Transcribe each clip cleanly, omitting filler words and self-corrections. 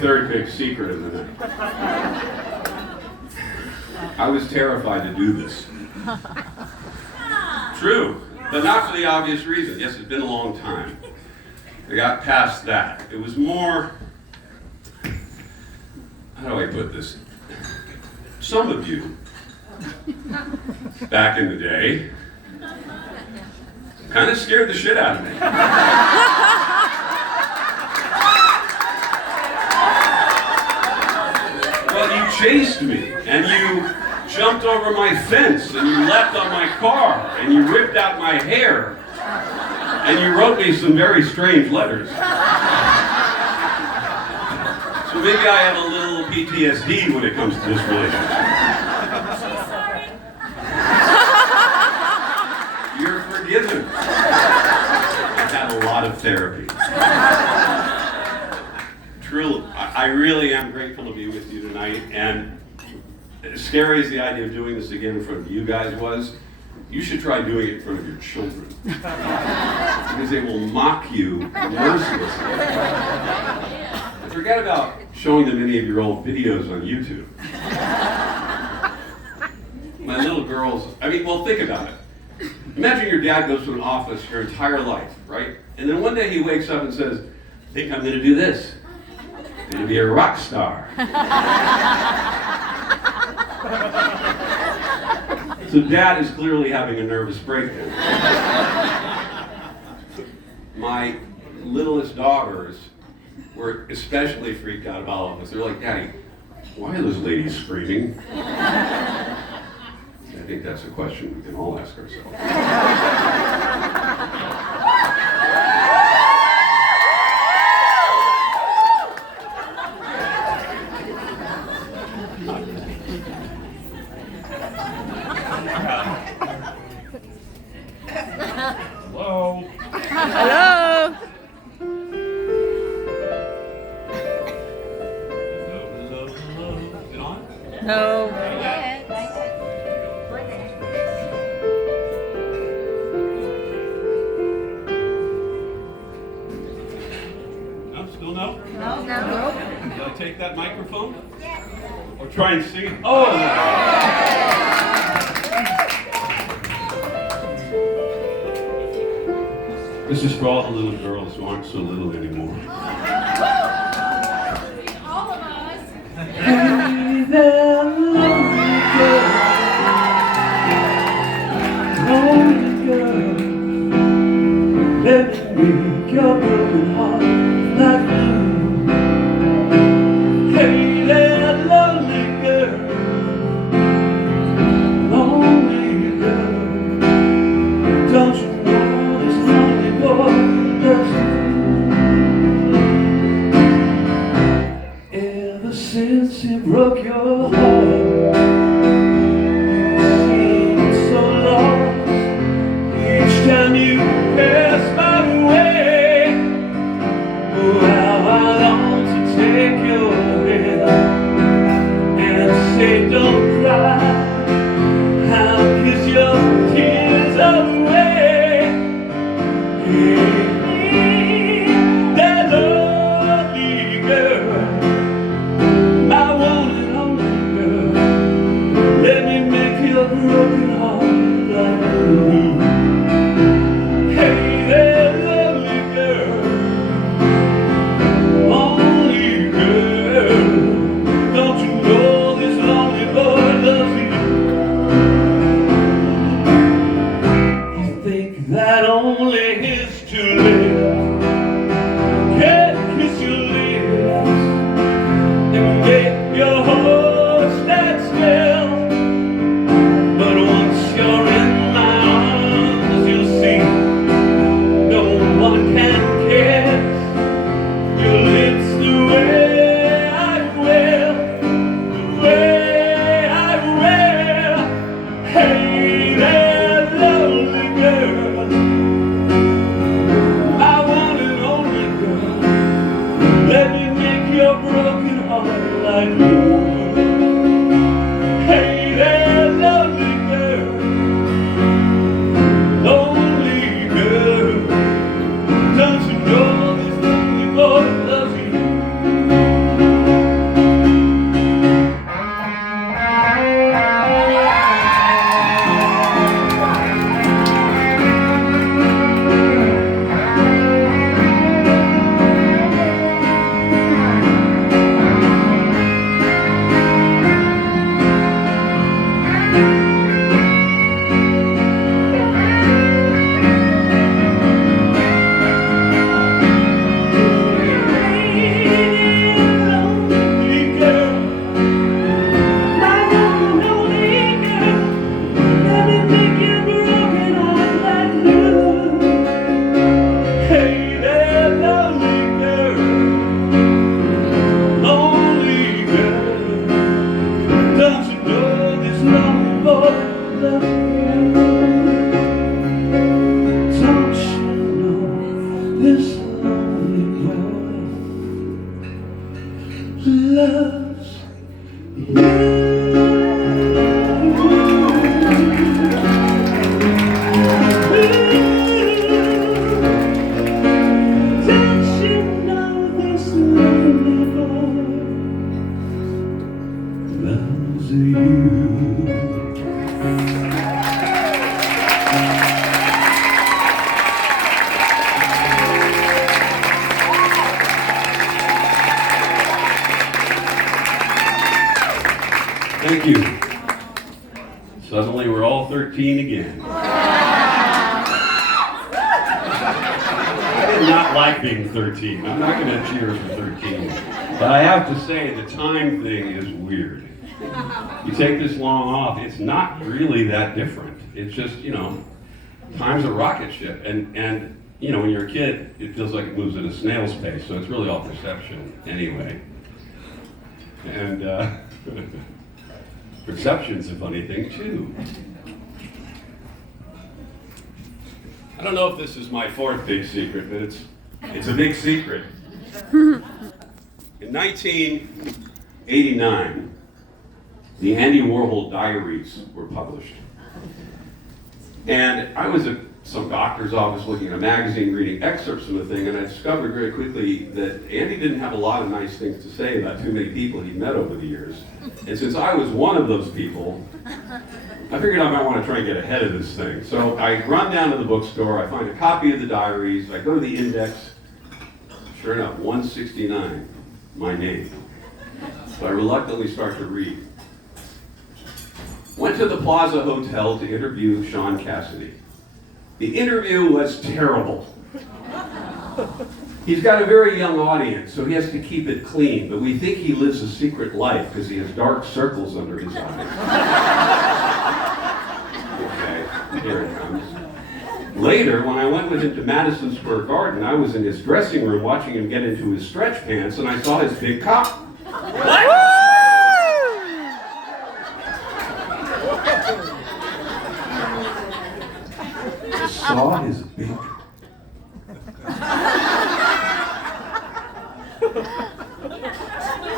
third big secret of the night. I was terrified to do this. True, but not for the obvious reason. Yes, it's been a long time. I got past that. It was more, how do I put this? Some of you, back in the day, kind of scared the shit out of me. Well, you chased me, and you jumped over my fence, and you leapt on my car, and you ripped out my hair, and you wrote me some very strange letters. So maybe I have a little PTSD when it comes to this relationship. She's sorry. You're forgiven. I've had a lot of therapy. Truly, I really am grateful to be with you tonight, and as scary as the idea of doing this again in front of you guys was, you should try doing it in front of your children. Because they will mock you mercilessly. And forget about showing them any of your old videos on YouTube. My little girls, well, think about it. Imagine your dad goes to an office your entire life, right? And then one day he wakes up and says, I think I'm going to do this. I'm going to be a rock star. So dad is clearly having a nervous breakdown. My littlest daughters were especially freaked out about all of this. They're like, Daddy, why are those ladies screaming? I think that's a question we can all ask ourselves. Hello? Hello? Hello? Is it on? No. No? Still no? No. Did I take that microphone? Yes. Or try and sing? Oh! This is for all the little girls who aren't so little anymore. All of us. Hey there, lonely girl, let me break your broken heart like you. Hey there, lonely girl, don't you know this lonely boy loves you? Ever since he broke your heart. 13 again. I did not like being 13. I'm not going to cheers for 13. But I have to say, the time thing is weird. You take this long off, it's not really that different. It's just, time's a rocket ship. And when you're a kid, it feels like it moves at a snail's pace. So it's really all perception anyway. And perception's a funny thing, too. I don't know if this is my fourth big secret, but it's a big secret. In 1989, the Andy Warhol diaries were published. And I was at some doctor's office looking at a magazine, reading excerpts from the thing, and I discovered very quickly that Andy didn't have a lot of nice things to say about too many people he'd met over the years. And since I was one of those people, I figured I might want to try and get ahead of this thing. So I run down to the bookstore, I find a copy of the diaries, I go to the index, sure enough, 169, my name. So I reluctantly start to read. Went to the Plaza Hotel to interview Shaun Cassidy. The interview was terrible. He's got a very young audience, so he has to keep it clean, but we think he lives a secret life because he has dark circles under his eyes. Okay, here it comes. Later, when I went with him to Madison Square Garden, I was in his dressing room watching him get into his stretch pants, and I saw his big cock. Saw his big.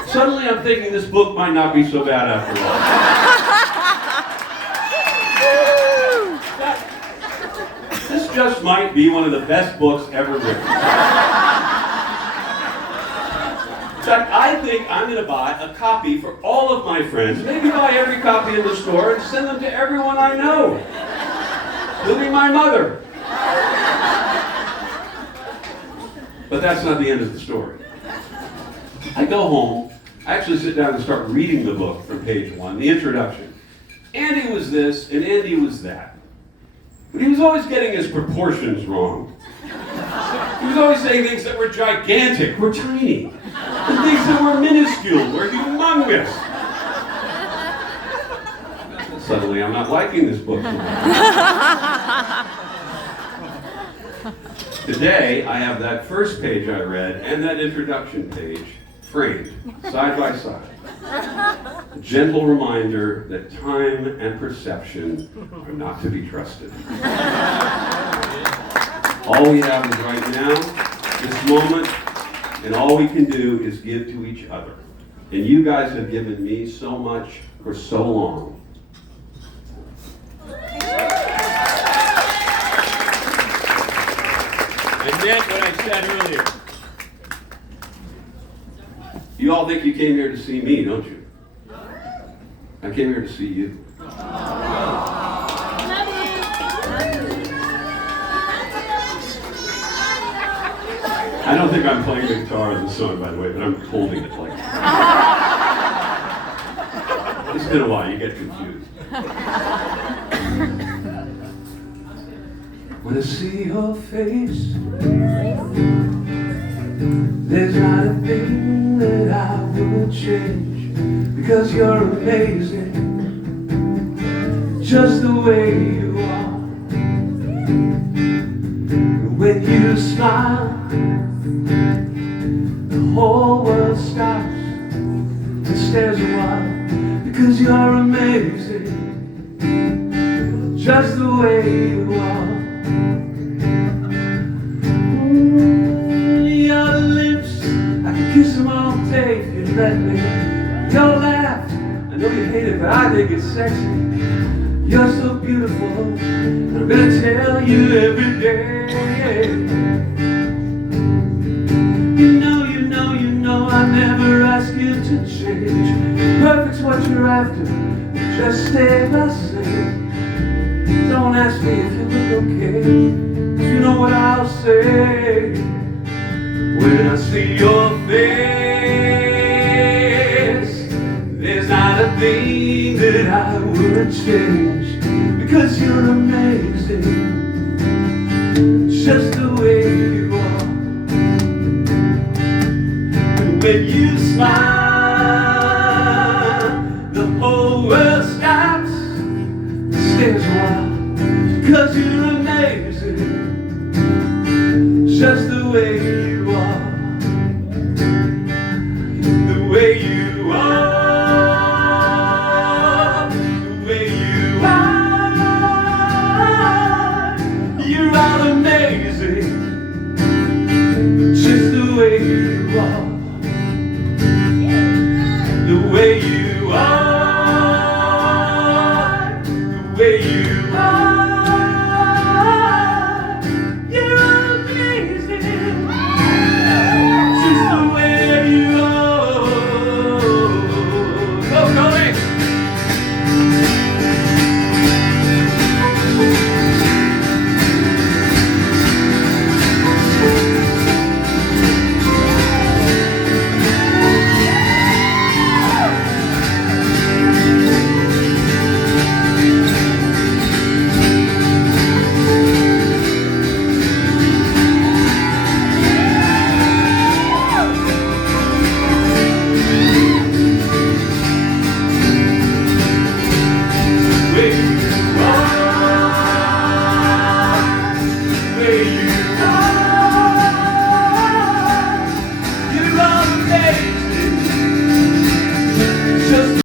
Suddenly I'm thinking this book might not be so bad after all. This just might be one of the best books ever written. In fact, I think I'm going to buy a copy for all of my friends, maybe buy every copy in the store and send them to everyone I know, including my mother. But that's not the end of the story. I go home, I actually sit down and start reading the book from page 1, the introduction. Andy was this, and Andy was that. But he was always getting his proportions wrong. He was always saying things that were gigantic, were tiny. And things that were minuscule, were humongous. Suddenly, I'm not liking this book anymore. Today, I have that first page I read and that introduction page framed, side by side. A gentle reminder that time and perception are not to be trusted. All we have is right now, this moment, and all we can do is give to each other. And you guys have given me so much for so long. I meant what I said earlier. You all think you came here to see me, don't you? I came here to see you. I don't think I'm playing the guitar in the song, by the way, but I'm holding it like that. It's been a while, you get confused. When I see your face, there's not a thing that I would change, because you're amazing, just the way you are. When you smile, the whole world stops and stares a while, because you're amazing, just the way you are. Your lips, I could kiss them all day if you'd let me. Your laugh, I know you hate it, but I think it's sexy. You're so beautiful, and I'm gonna tell you every day. You know, I never ask you to change. Perfect's what you're after, just stay the same. Don't ask me if you look okay, 'cause you know what I'll say. When I see your face, there's not a thing that I would change, because when you smile, the whole world stops, stares wild, 'cause you're amazing, just the way you